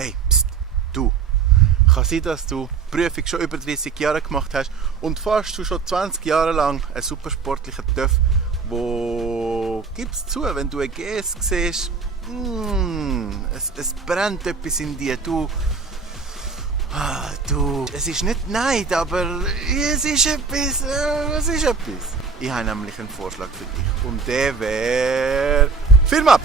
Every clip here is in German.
Hey, pst, du. Kann sein, dass du die Prüfung schon über 30 Jahre gemacht hast und fährst du schon 20 Jahre lang einen supersportlichen TÜV, wo, gib's zu, wenn du ein GS siehst, es brennt etwas in dir. Du, es ist nicht Neid, aber es ist etwas. Ich habe nämlich einen Vorschlag für dich und der wäre Film ab!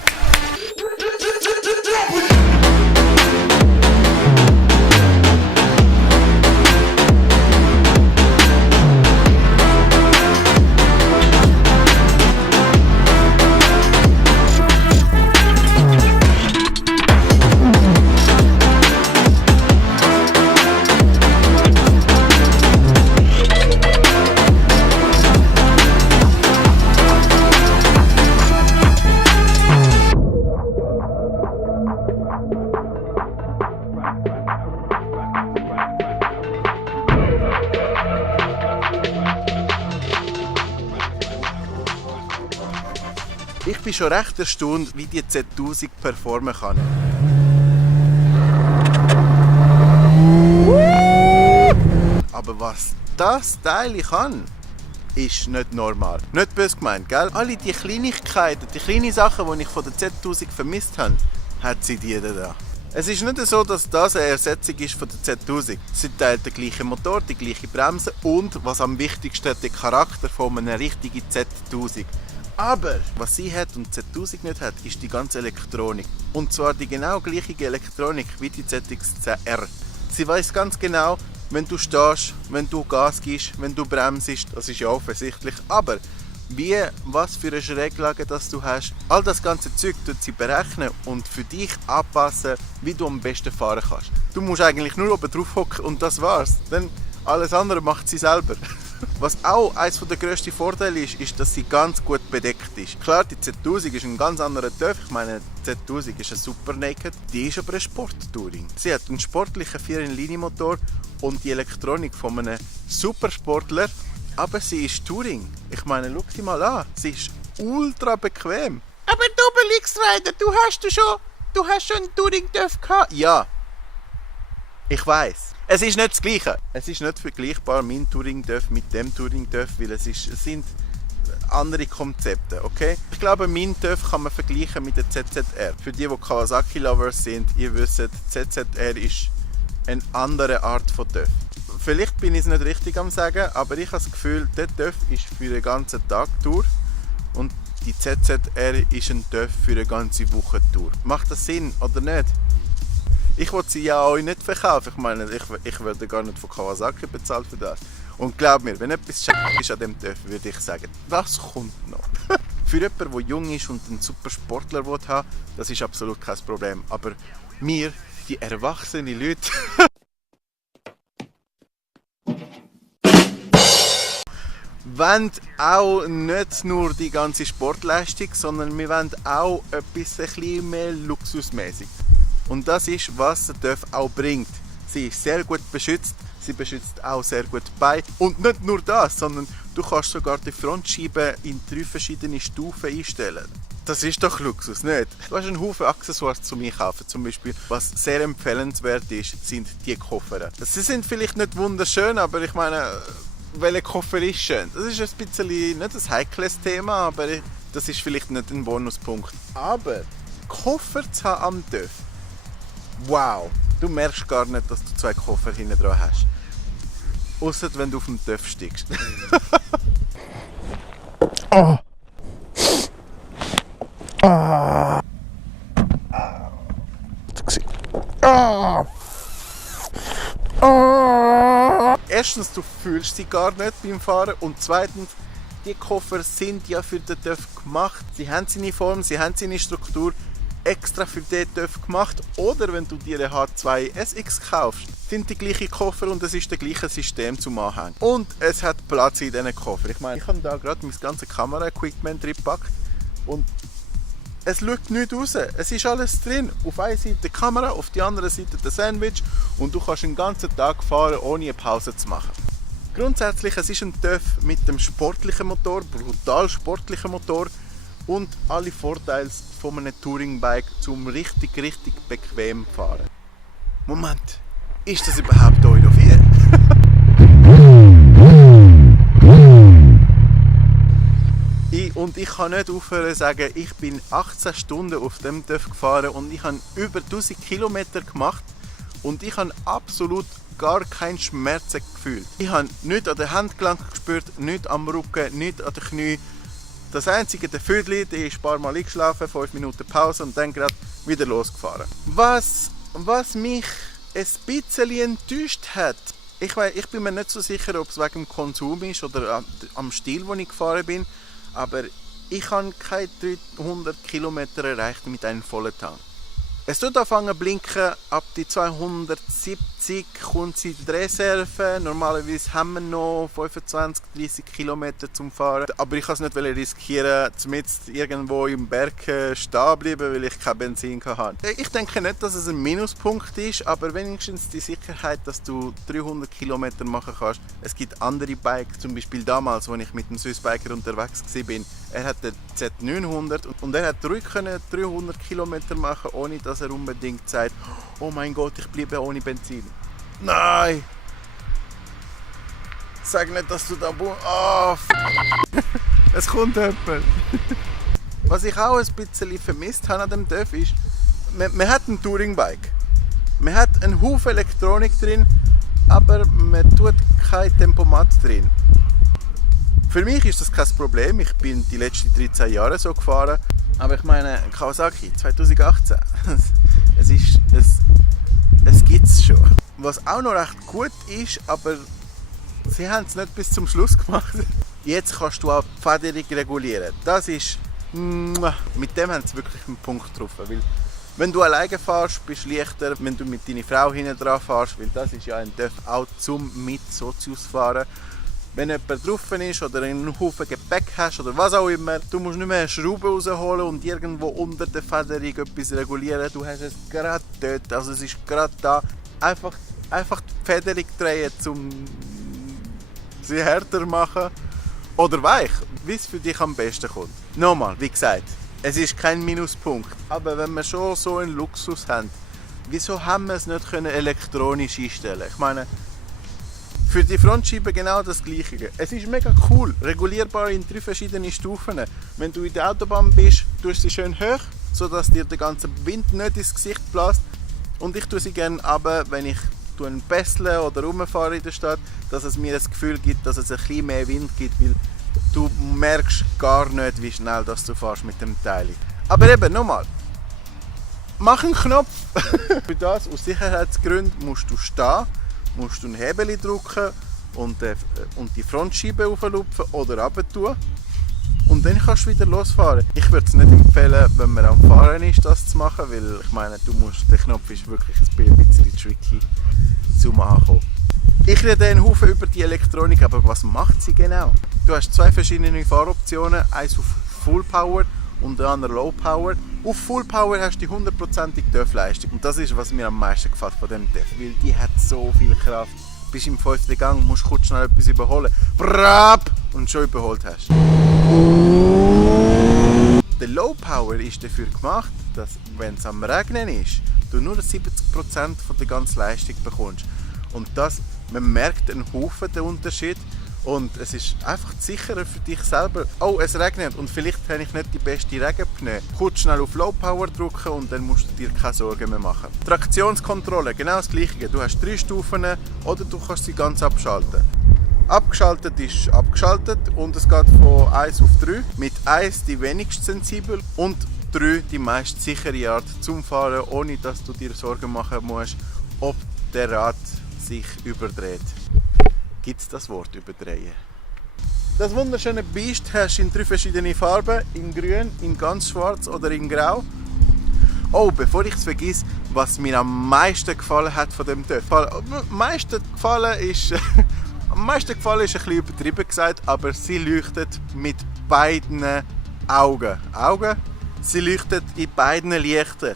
Ich bin schon recht erstaunt, wie die Z1000 performen kann. Aber was das Teil kann, ist nicht normal. Nicht böse gemeint, gell? Alle die Kleinigkeiten, die kleinen Sachen, die ich von der Z1000 vermisst habe, hat sie die da. Es ist nicht so, dass das eine Ersetzung ist von der Z1000. Sie teilt den gleichen Motor, die gleiche Bremse und, was am wichtigsten, den Charakter von einer richtigen Z1000. Aber was sie hat und die Z1000 nicht hat, ist die ganze Elektronik. Und zwar die genau gleiche Elektronik wie die ZX10R. Sie weiß ganz genau, wenn du stehst, wenn du Gas gibst, wenn du bremst, das ist ja offensichtlich. Aber wie, was für eine Schräglage das du hast, all das ganze Zeug tut sie berechnen und für dich anpassen, wie du am besten fahren kannst. Du musst eigentlich nur oben drauf hocken und das war's. Denn alles andere macht sie selber. Was auch eines der grössten Vorteile ist, dass sie ganz gut bedeckt ist. Klar, die Z1000 ist ein ganz anderer TÜV. Ich meine, die Z1000 ist ein Super Naked. Die ist aber ein Sport-Touring. Sie hat einen sportlichen 4-in-Linie-Motor und die Elektronik von einem Supersportler. Aber sie ist Touring. Ich meine, schau sie mal an. Sie ist ultra bequem. Aber du Obelix-Rider, du hast schon einen Touring-TÜV gehabt. Ja, ich weiss. Es ist nicht das Gleiche. Es ist nicht vergleichbar, mein Touring-TÜV mit dem Touring-TÜV, weil es sind andere Konzepte, okay? Ich glaube, mein TÜV kann man vergleichen mit der ZZR. Für die Kawasaki-Lovers sind, ihr wisst, ZZR ist eine andere Art von TÜV. Vielleicht bin ich es nicht richtig am sagen, aber ich habe das Gefühl, der TÜV ist für eine ganze Tagtour und die ZZR ist ein TÜV für eine ganze Wochentour. Macht das Sinn oder nicht? Ich will sie ja auch nicht verkaufen. Ich meine, ich werde gar nicht von Kawasaki bezahlt für das. Und glaub mir, wenn etwas scheiße ist an dem TÜV, würde ich sagen, das kommt noch. Für jemanden, der jung ist und einen super Sportler haben will, das ist absolut kein Problem. Aber wir, die erwachsenen Leute, wollen auch nicht nur die ganze Sportleistung, sondern wir wollen auch etwas ein bisschen mehr luxusmäßig. Und das ist, was der TÜV auch bringt. Sie ist sehr gut beschützt, sie beschützt auch sehr gut bei. Und nicht nur das, sondern du kannst sogar die Frontscheibe in 3 verschiedene Stufen einstellen. Das ist doch Luxus, nicht? Du hast einen Haufen Accessoires zum Einkaufen. Zum Beispiel, was sehr empfehlenswert ist, sind die Koffer. Sie sind vielleicht nicht wunderschön, aber ich meine, welcher Koffer ist schön? Das ist ein bisschen nicht ein heikles Thema, aber das ist vielleicht nicht ein Bonuspunkt. Aber Koffer zu haben am TÜV, wow, du merkst gar nicht, dass du 2 Koffer hinten dran hast. Ausser wenn du auf dem TÜV steigst. Oh. Ah. Ah. Ah. Erstens, du fühlst sie gar nicht beim Fahren und zweitens, die Koffer sind ja für den TÜV gemacht. Sie haben seine Form, sie haben seine Struktur. Extra für den TÜV gemacht. Oder wenn du dir eine H2 SX kaufst, sind die gleichen Koffer und es ist das gleiche System zum Anhängen. Und es hat Platz in diesen Koffer. Ich meine, ich habe da gerade mein ganzes Kamera-Equipment drin gepackt und es schaut nichts raus. Es ist alles drin. Auf einer Seite die Kamera, auf der anderen Seite das Sandwich und du kannst den ganzen Tag fahren, ohne eine Pause zu machen. Grundsätzlich, es ist ein TÜV mit dem sportlichen Motor, brutal sportlichen Motor und alle Vorteile von einem Touringbike zum richtig bequem fahren. Moment, ist das überhaupt Euro 4? Ich kann nicht aufhören zu sagen, ich bin 18 Stunden auf dem TÜV gefahren und ich habe über 1000 Kilometer gemacht und ich habe absolut gar keinen Schmerz gefühlt. Ich habe nichts an den Handgelenk gespürt, nichts am Rücken, nichts an den Knien. Das einzige, der Vödli, der ist ein paar Mal eingeschlafen, 5 Minuten Pause und dann gerade wieder losgefahren. Was mich ein bisschen enttäuscht hat, ich bin mir nicht so sicher, ob es wegen dem Konsum ist oder am Stil, wo ich gefahren bin, aber ich habe keine 300 Kilometer erreicht mit einem vollen Tank. Es tut anfangen zu blinken, ab die 270 kommt sie in die Reserve. Normalerweise haben wir noch 25, 30 Kilometer zum Fahren. Aber ich wollte es nicht riskieren, zumindest irgendwo im Berg stehen bleiben, weil ich kein Benzin hatte. Ich denke nicht, dass es ein Minuspunkt ist, aber wenigstens die Sicherheit, dass du 300 Kilometer machen kannst. Es gibt andere Bikes, zum Beispiel damals, als ich mit dem Swissbiker unterwegs war. Er hat den Z900 und er hat ruhig 300 Kilometer machen, ohne dass er unbedingt sagt, oh mein Gott, ich bleibe ohne Benzin. Nein! Sag nicht, dass du da... Es kommt jemand. Was ich auch ein bisschen vermisst habe an dem TÜV ist, man hat ein Touringbike. Man hat einen Haufen Elektronik drin, aber man tut kein Tempomat drin. Für mich ist das kein Problem, ich bin die letzten 13 Jahre so gefahren. Aber ich meine, Kawasaki 2018, es gibt es schon. Was auch noch recht gut ist, aber sie haben es nicht bis zum Schluss gemacht. Jetzt kannst du auch die Federung regulieren. Das ist, mit dem haben sie wirklich einen Punkt getroffen. Weil wenn du alleine fährst, bist du leichter, wenn du mit deiner Frau hinten dran fährst, weil das ist ja ein TÜV auch zum mit Sozius fahren. Wenn jemand drauf ist oder einen Haufen Gepäck hast oder was auch immer, du musst nicht mehr eine Schraube rausholen und irgendwo unter der Federung etwas regulieren. Du hast es gerade dort, also es ist gerade da. Einfach die Federung drehen, um sie härter machen oder weich, wie es für dich am besten kommt. Nochmal, wie gesagt, es ist kein Minuspunkt, aber wenn wir schon so einen Luxus haben, wieso haben wir es nicht elektronisch einstellen? Ich meine, für die Frontscheibe genau das Gleiche. Es ist mega cool, regulierbar in 3 verschiedene Stufen. Wenn du in der Autobahn bist, tust du sie schön hoch, sodass dir der ganze Wind nicht ins Gesicht bläst. Und ich tue sie gerne runter, wenn ich pässle oder rumfahre in der Stadt, dass es mir das Gefühl gibt, dass es ein bisschen mehr Wind gibt, weil du merkst gar nicht, wie schnell dass du fährst mit dem Teil. Aber eben, nochmal, mach einen Knopf. Für das, aus Sicherheitsgründen, musst du stehen, musst du einen Hebel drücken und die Frontscheibe auflupfen oder runter tun. Und dann kannst du wieder losfahren. Ich würde es nicht empfehlen, wenn man am Fahren ist, das zu machen, weil ich meine, der Knopf ist wirklich ein bisschen tricky zum Ankommen. Ich rede einen Haufen über die Elektronik, aber was macht sie genau? Du hast 2 verschiedene Fahroptionen, eins auf Full Power und der andere Low Power. Auf Full Power hast du die 100%ige TÜV-Leistung und das ist, was mir am meisten gefällt von dem TÜV, weil die hat so viel Kraft. Du bist im 5. Gang, musst kurz schnell etwas überholen. Brrrap! Und schon überholt hast. Der Low Power ist dafür gemacht, dass, wenn es am Regnen ist, du nur 70% von der ganzen Leistung bekommst. Und das, man merkt einen Haufen den Unterschied und es ist einfach sicherer für dich selber. Oh, es regnet und vielleicht habe ich nicht die beste Regenpneu. Kurz schnell auf Low Power drücken und dann musst du dir keine Sorgen mehr machen. Traktionskontrolle, genau das Gleiche. Du hast 3 Stufen oder du kannst sie ganz abschalten. Abgeschaltet ist abgeschaltet und es geht von 1 auf 3. Mit 1 die wenigst sensibel und 3 die meist sichere Art zum Fahren, ohne dass du dir Sorgen machen musst, ob der Rad sich überdreht. Gibt es das Wort überdrehen? Das wunderschöne Biest hast du in 3 verschiedene Farben, in grün, in ganz schwarz oder in grau. Oh, bevor ich es vergesse, was mir am meisten gefallen hat von dem TÜV. Am meisten gefallen ist ein bisschen übertrieben gesagt, aber sie leuchtet mit beiden Augen. Sie leuchtet in beiden Lichtern.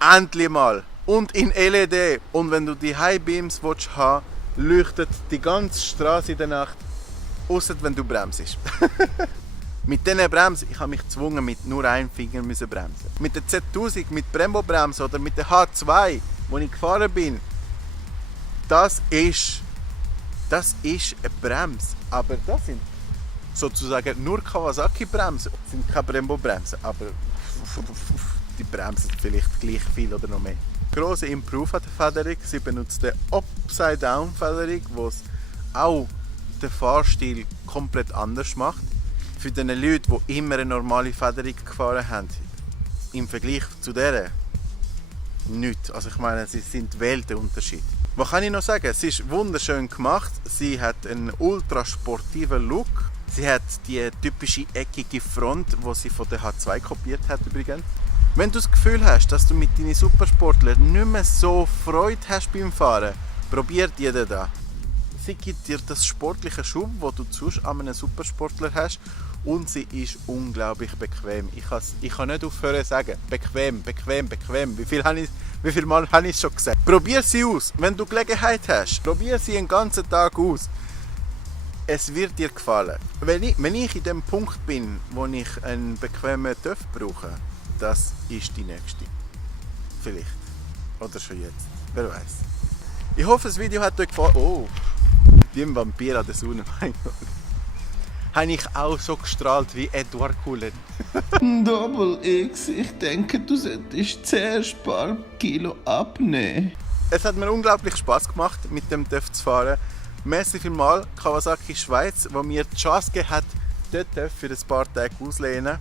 Endlich mal! Und in LED. Und wenn du die High Beams haben willst, leuchtet die ganze Straße in der Nacht. Ausser wenn du bremst. Mit diesen Bremsen, ich habe mich gezwungen, mit nur einem Finger bremsen. Mit der Z1000, mit Brembo-Bremse oder mit der H2 wo ich gefahren bin, das ist eine Bremse. Aber das sind sozusagen nur Kawasaki-Bremsen. Das sind keine Brembo-Bremsen, aber die bremsen vielleicht gleich viel oder noch mehr. Grosse Improve an der Federung. Sie benutzt eine Upside-Down-Federung, die auch den Fahrstil komplett anders macht. Für die Leute, die immer eine normale Federung gefahren haben, im Vergleich zu dieser, nichts. Also ich meine, sie sind Weltenunterschied. Was kann ich noch sagen? Sie ist wunderschön gemacht. Sie hat einen ultra sportiven Look. Sie hat die typische eckige Front, die sie von der H2 kopiert hat übrigens. Wenn du das Gefühl hast, dass du mit deinen Supersportlern nicht mehr so Freude hast beim Fahren, probier die da. Sie gibt dir das sportliche Schub, das du sonst an einem Supersportler hast, und sie ist unglaublich bequem. Ich kann nicht aufhören zu sagen, bequem, bequem, bequem. Wie viel Mal habe ich es schon gesagt? Probier sie aus, wenn du Gelegenheit hast. Probier sie den ganzen Tag aus. Es wird dir gefallen. Wenn ich in dem Punkt bin, wo ich einen bequemen TÜV brauche, das ist die nächste. Vielleicht. Oder schon jetzt. Wer weiß. Ich hoffe, das Video hat euch gefallen. Oh, wie ein Vampir an der Sonne. Mein Gott. Habe ich auch so gestrahlt wie Edward Cullen. Double X, ich denke, du solltest zuerst ein paar Kilo abnehmen. Es hat mir unglaublich Spaß gemacht, mit dem TÜV zu fahren. Merci vielmals Kawasaki Schweiz, wo mir die Chance gegeben hat, den TÜV für ein paar Tage auszulehnen.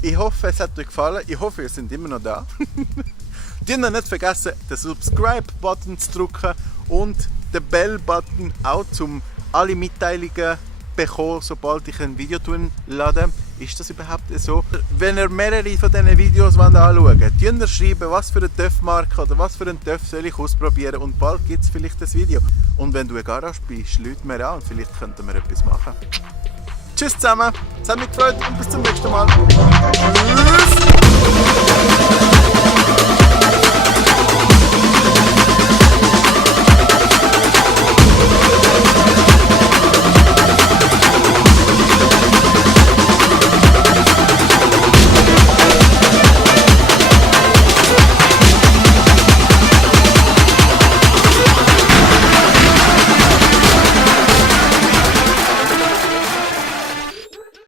Ich hoffe, es hat euch gefallen. Ich hoffe, ihr seid immer noch da. Nicht vergessen, den Subscribe-Button zu drücken und den Bell-Button auch, um alle Mitteilungen bekommen, sobald ich ein Video lade. Ist das überhaupt so? Wenn ihr mehrere von diesen Videos anschauen wollt, schreibt schreiben, was für eine TÜV-Marke oder was für einen TÜV soll ich ausprobieren, und bald gibt es vielleicht ein Video. Und wenn du eine Garage bist, schreib mir an und vielleicht könnten wir etwas machen. Tschüss zusammen, es hat mich gefreut und bis zum nächsten Mal. Tschüss.